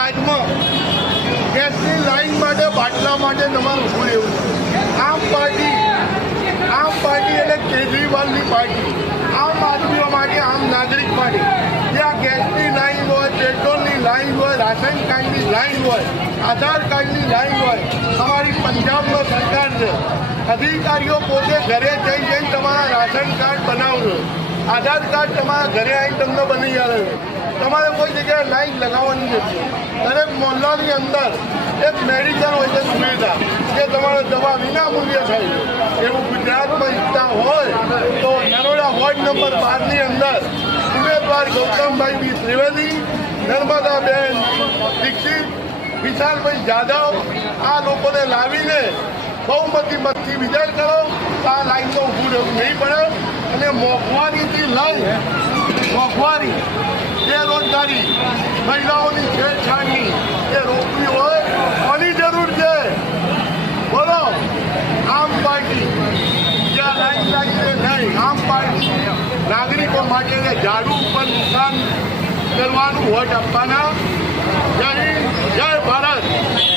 રાજમાં ગેસની લાઈન માટે બાટલા માટે તમારે ઊભું રહેવું છે. આમ પાર્ટી એટલે કેજરીવાલની પાર્ટી, આમ આદમીઓ માટે, આમ નાગરિક માટે. જ્યાં ગેસની લાઈન હોય, પેટ્રોલની લાઈન હોય, રાશન કાર્ડની લાઈન હોય, આધાર કાર્ડની લાઈન હોય. અમારી પંજાબમાં સરકાર છે, અધિકારીઓ પોતે ઘરે જઈને તમારા રાશન કાર્ડ બનાવજો, આધાર કાર્ડ તમારા ઘરે આવીને તમને બની આવે છે. તમારે કોઈ જગ્યાએ લાઈન લગાવવાની નથી. દરેક મોહલ્લાની અંદર એક મેડિકલ હોય છે સુવિધા કે તમારે દવા વિના મૂલ્યે થાય છે. એવું ગુજરાતમાં ઈચ્છતા હોય તો નરોડા વોર્ડ નંબર 12ની અંદર ઉમેદવાર ગૌતમભાઈ ત્રિવેદી, નર્મદાબેન દીક્ષિત, વિશાલભાઈ જાદવ આ લોકોને લાવીને બહુમતી મતથી વિજય કરો. આ લાઈનમાં ઊભું રહેવું નહીં પડે. અને મોંઘવારીથી લઈ મોંઘવારી, બેરોજગારી, મહિલાઓની છેડછાડની એ રોકવી હોય કોની જરૂર છે? બોલો. આમ પાર્ટી જ્યાં લાઈન લાગીને નહીં, આમ પાર્ટી નાગરિકો માટે ઝાડુ ઉપર નિશાન કરવાનું વોટ આપવાના. જય હિન્દ, જય ભારત.